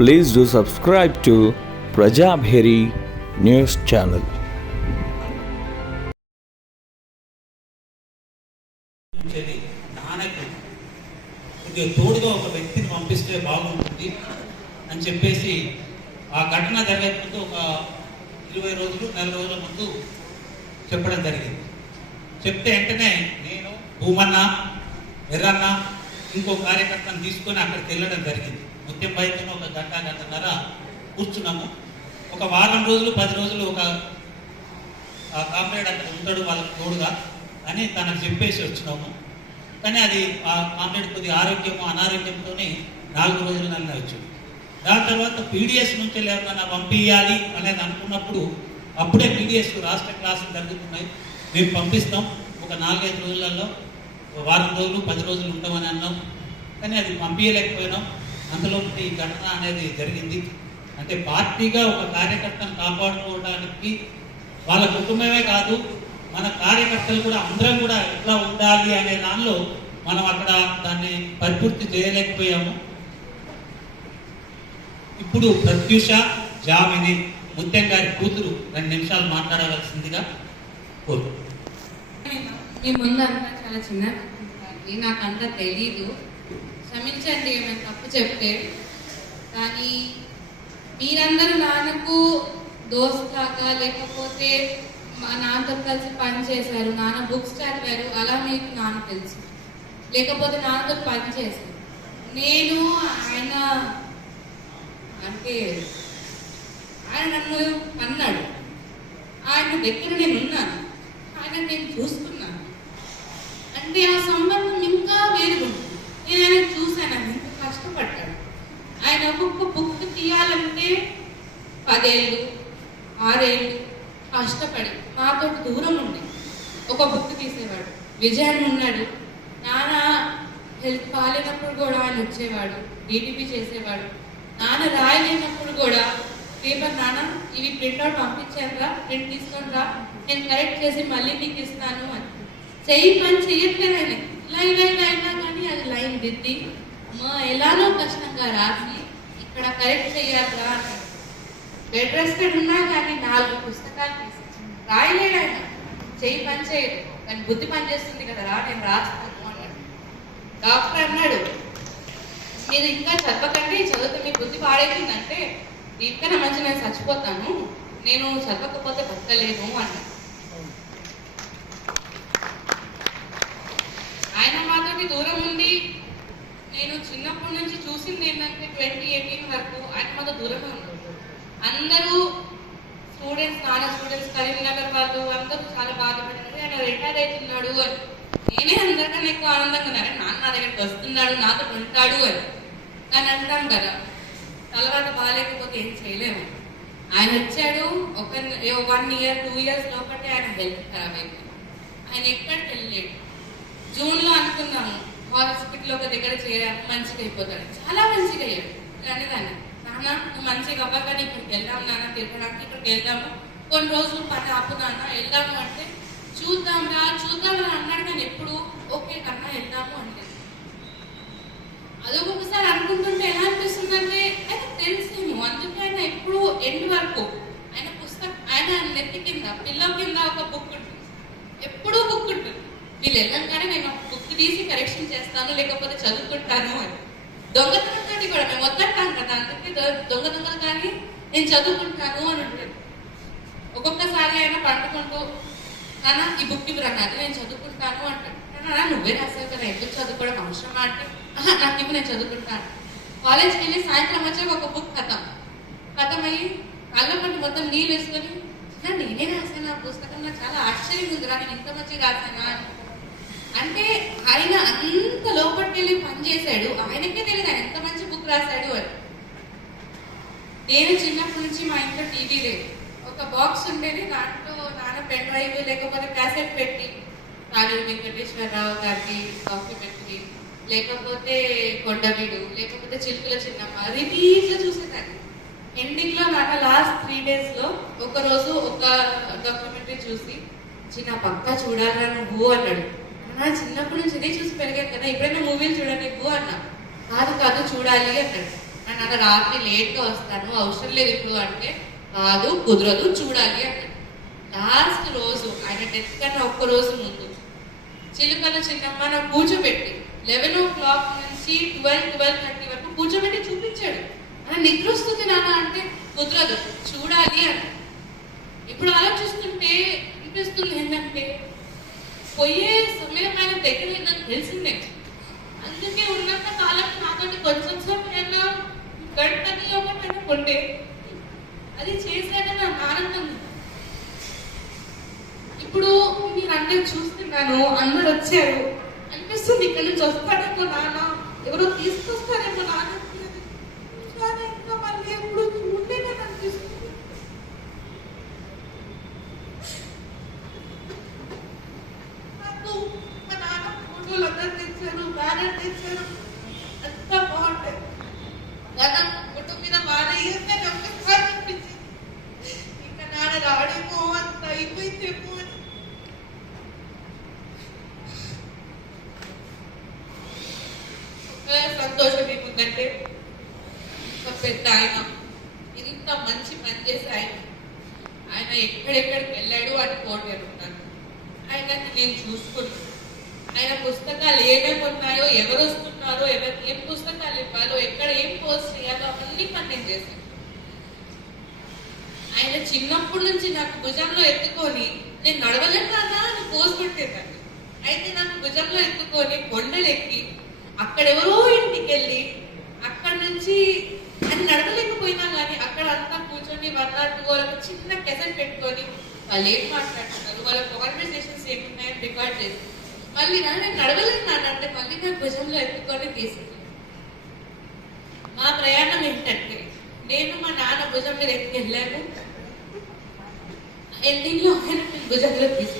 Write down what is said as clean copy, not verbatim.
Please do subscribe to Prajabheri News Channel. నాన్నకు తోడుగా ఒక వ్యక్తిని పంపిస్తే బాగుంటుంది అని చెప్పేసి ఆ ఘటన జరిగే ముందు ఒక 20 రోజులు 4 రోజుల ముందు చెప్పడం జరిగింది. చెప్తే వెంటనే నేను భూమన్న ఎర్రన్న ఇంకో కార్యకర్తను తీసుకొని అక్కడికి వెళ్ళడం జరిగింది. ముత్యం బయట ఒక గంటన్నర కూర్చున్నాము. ఒక వారం రోజులు 10 రోజులు ఒక కామ్రేడ్ అక్కడ ఉంటాడు వాళ్ళకి తోడుగా అని తనకు చెప్పేసి వచ్చినాము. కానీ అది ఆ కామ్రేడ్ కొద్దిగా ఆరోగ్యము అనారోగ్యంతో 4 రోజులు నల్ల వచ్చింది. దాని తర్వాత పీడిఎస్ నుంచి ఎవరైనా పంపించాలి అనేది అనుకున్నప్పుడు అప్పుడే పీడిఎస్ రాష్ట్ర క్లాసులు జరుగుతున్నాయి, మేము పంపిస్తాం, ఒక 4-5 రోజులలో వారం రోజులు 10 రోజులు ఉంటామని అన్నాం. కానీ అది పంపించలేకపోయినాం. అందులో ఈ ఘటన అనేది జరిగింది. అంటే పార్టీగా ఒక కార్యకర్తను కాపాడుకోవడానికి వాళ్ళ కుటుంబమే కాదు, మన కార్యకర్తలు కూడా అందరం కూడా ఎట్లా ఉండాలి అనే దానిలో మనం అక్కడ దాన్ని పరిపూర్తి చేయలేకపోయాము. ఇప్పుడు ప్రత్యూష జామిని ముత్యం గారి కూతురు 2 నిమిషాలు మాట్లాడవలసిందిగా కోరు. మీ ముందంతా చాలా చిన్న నాకు అంతా తెలీదు, క్షమించండి ఏమైనా తప్పు చెప్తే. కానీ మీరందరూ నాన్నకు దోస్తులాగా లేకపోతే మా నాన్నతో కలిసి పని చేశారు, నాన్న బుక్స్ చదివారు, అలా మీకు నాన్న తెలుసు, లేకపోతే నాన్నతో పని చేశారు. నేను ఆయన అంటే ఆయన నన్ను అన్నాడు, ఆయన దగ్గర నేను ఉన్నాను, ఆయన నేను చూస్తున్నాను అంటే ఆ సంబంధం ఇంకా వేరుగుంటుంది. నేను ఆయన చూశాను, ఆయన ఎంత కష్టపడ్డాడు. ఆయన ఒక్కొక్క బుక్ తీయాలంటే 10 ఏళ్ళు 6 ఏళ్ళు కష్టపడి మాతో దూరం ఉండి ఒక బుక్ తీసేవాడు. విజయన్ ఉన్నాడు, నాన్న హెల్త్ బాగాలేనప్పుడు కూడా ఆయన వచ్చేవాడు, డిటిపి చేసేవాడు. నాన్న రాయలేనప్పుడు కూడా పేపర్ నాన్న ఇవి ప్రింట్అవుట్ పంపించాను రా, ప్రింట్ తీసుకొని రా, నేను కరెక్ట్ చేసి మళ్ళీ నీకు ఇస్తాను అని. చెయ్యి పని చెయ్యట్లేదు ఆయన, ఇలా ఇలా ఇలా ఇలా కానీ అది లైన్ దిద్ది ఎలానో కష్టంగా రాసి ఇక్కడ కరెక్ట్ చెయ్యాలి రా అని. బెడ్ రెస్టెడ్ ఉన్నా కానీ 4 పుస్తకాలు తీసి రాయలేడు ఆయన. చెయ్యి పని చేయదు కానీ బుద్ధి పని చేస్తుంది కదా రా, నేను రాస్తాను అన్నాడు. డాక్టర్ అన్నాడు, మీరు ఇంకా చదవకండి, చదివితే మీ బుద్ధి పాడైతుందంటే ఇంకన్నా మంచి నేను చచ్చిపోతాను, నేను చదవకపోతే బతకలేను అన్నాడు. ఆయన మాతోటి దూరం ఉండి నేను చిన్నప్పటి నుంచి చూసింది ఏంటంటే 2018 వరకు ఆయన మాతో దూరమే ఉన్నాడు. అందరూ స్టూడెంట్స్, నాన్న స్టూడెంట్స్, కరీంనగర్ వాళ్ళు అందరూ చాలా బాధపడ్డారు, ఆయన రిటైర్ అవుతున్నాడు అని. నేనే అందరికన్నా ఎక్కువ ఆనందంగా ఉన్నాను, నాన్న నా దగ్గరికి వస్తున్నాడు, నాతో ఉంటాడు అని. కానీ అంటాం కదా, తర్వాత బాగాలేకపోతే ఏం చేయలేము. ఆయన వచ్చాడు, ఒక 1 ఇయర్ 2 ఇయర్స్ లోపటే ఆయన హెల్త్ ఖరాబ్ అయిపోయింది. ఆయన ఎక్కడికి వెళ్ళలేడు. జూన్లో అనుకున్నాము హాస్పిటల్ ఒక దగ్గర చేరాము, మంచిగా అయిపోతాడు, చాలా మంచిగా అయ్యాడు. అనేదాన్ని, నాన్న నువ్వు మంచిగా అవ్వగానే ఇక్కడికి వెళ్దాము నాన్న, తిరగడానికి ఇక్కడికి వెళ్దాము, కొన్ని రోజులు పని ఆపు నాన్న, వెళ్దాము అంటే చూద్దాం రా అన్నాడు. కానీ ఎప్పుడు ఓకే కన్నా వెళ్దాము అంటే అదొకసారి అనుకుంటుంటే ఎలా అనిపిస్తుందంటే ఆయన తెలిసేమో, అందుకే ఆయన ఎప్పుడు ఎండ్ వరకు ఆయన ఆయన నెత్తి కింద పిల్లో కింద ఒక బుక్ ఉంటుంది, ఎప్పుడూ బుక్ ఉంటుంది. వీళ్ళు వెళ్ళంగానే నేను బుక్ తీసి కరెక్షన్ చేస్తాను, లేకపోతే చదువుకుంటాను అని. దొంగతనం కానీ కూడా మేము వద్దంటాం కదా, అందుకే దొంగతనం కానీ నేను చదువుకుంటాను అని ఉంటుంది. ఒక్కొక్కసారి ఆయన పండుకుంటూ నాన్న ఈ బుక్ ఇవ్వరా నాన్న, నేను చదువుకుంటాను అంటాడు. నాన్న నువ్వే రాసావు కదా, ఎందుకు చదువుకోవడం అవసరమా అంటే నాకు ఇవ్వు, నేను చదువుకుంటాను. కాలేజ్కి వెళ్ళి సాయంత్రం వచ్చాక ఒక బుక్ కథమయ్యి కళ్ళపంటి మొత్తం నీళ్ళు వేసుకొని నేనే రాసాను ఆ పుస్తకం, నాకు చాలా ఆశ్చర్యంగా ఉందిరా, నేను ఇంత మంచిగా రాసానా అంటే ఆయన అంత లోపలికి వెళ్ళి పనిచేశాడు. ఆయనకే తెలియదు ఆయన ఎంత మంచి బుక్ రాశాడు అని. నేను చిన్నప్పటి నుంచి మా ఇంట్లో టీవీ లేదు, ఒక బాక్స్ ఉండేది, దాంట్లో నాన్న పెన్ డ్రైవ్ లేకపోతే క్యాసెట్ పెట్టి రాజు వెంకటేశ్వరరావు గారికి కాఫీ పెట్టి, లేకపోతే కొండవీడు, లేకపోతే చిలుకల చిన్నమ్మ రిపీట్లో చూసేదాన్ని. ఎండింగ్లో నాన్న లాస్ట్ 3 డేస్లో ఒకరోజు ఒక డాక్యుమెంటరీ చూసి చిన్న పక్కా చూడాలరా నువ్వు అన్నాడు. నా చిన్నప్పటి నుంచి ఇదే చూసి పెరిగాను కదా, ఎప్పుడైనా మూవీలు చూడండి నువ్వు అన్నా. కాదు చూడాలి అన్నాడు. మా నాన్న రాత్రి లేట్గా వస్తాను, అవసరం లేదు ఇప్పుడు అంటే, కాదు కుదరదు చూడాలి అన్నాడు. లాస్ట్ రోజు ఆయన డెత్ కన్నా ఒక్క రోజు ముందు చిలుకల చిన్నమ్మ నాకు కూర్చోబెట్టి 11 నుంచి 12:30 వరకు కూర్చోబెట్టి చూపించాడు. ఆయన నిద్ర వస్తుంది నాన్న అంటే, కుదరదు చూడాలి అని. ఇప్పుడు ఆలోచిస్తుంటే అనిపిస్తుంది ఏంటంటే, పోయే సమయం ఆయన దగ్గర నాకు తెలిసిందే. అందుకే ఉన్నంత కాలం నాతోటి కొంచెం సమయంలో గడపని ఒకటి ఉంటే అది చేశాక నాకు ఆనందం. ఇప్పుడు మీరు అందరూ చూస్తున్నాను, అందరు వచ్చారు అనిపిస్తుంది, ఇక్కడ నుంచి వస్తాడేమో నాన్న, ఎవరో తీసుకొస్తారేమో నాన్న, కానీ ఇంకా మళ్ళీ ఎప్పుడు చూడలేదని అనిపిస్తుంది. నాకు మా నాన్న ఫోటోలు అందరు తెచ్చారు, బ్యానర్ తెచ్చారు, అంతా బాగుంటాయి. నాన్న ఫోటో మీద బాగా అనిపించింది. ఇంకా నాన్న రాడేమో, అంత అయిపోయిందేమో అని. సంతోషం ఏముందంటే, ఒక పెద్ద ఆయన ఇంత మంచి పని చేసి ఆయన ఎక్కడెక్కడికి వెళ్ళాడు అని కోరుకుంటున్నాను. ఆయనకి నేను చూసుకున్నాను. ఆయన పుస్తకాలు ఏమేమి ఉన్నాయో, ఎవరు వస్తున్నారో, ఎవరికి ఏం పుస్తకాలు ఇవ్వాలో, ఎక్కడ ఏం పోస్ట్ చేయాలో అవన్నీ పని నేను చేశాను. ఆయన చిన్నప్పటి నుంచి నాకు భుజంలో ఎత్తుకొని, నేను నడవలేను కదా అని పోస్ట్ పెట్టేదాన్ని. అయితే నాకు భుజంలో ఎత్తుకొని కొండలెక్కి అక్కడెవరో ఇంటికి వెళ్ళి అక్కడ నుంచి అని నడవలేకపోయినా కానీ అక్కడ అంతా కూర్చొని 1 or 2 వాళ్ళకి చిన్న కెసెట్ పెట్టుకొని వాళ్ళు ఏం మాట్లాడుతున్నారు, వాళ్ళ కాన్వర్సేషన్స్ ఏమున్నాయని రికార్డ్ చేసి మళ్ళీ నేను నడవలేను అంటే మళ్ళీ నాకు భుజంలో ఎత్తుకొని తీసుకుంది. మా ప్రయాణం ఏంటంటే, నేను మా నాన్న భుజం మీద ఎత్తుకు వెళ్ళాను, ఎండింగ్ లో ఆయన భుజంలో తీసుకు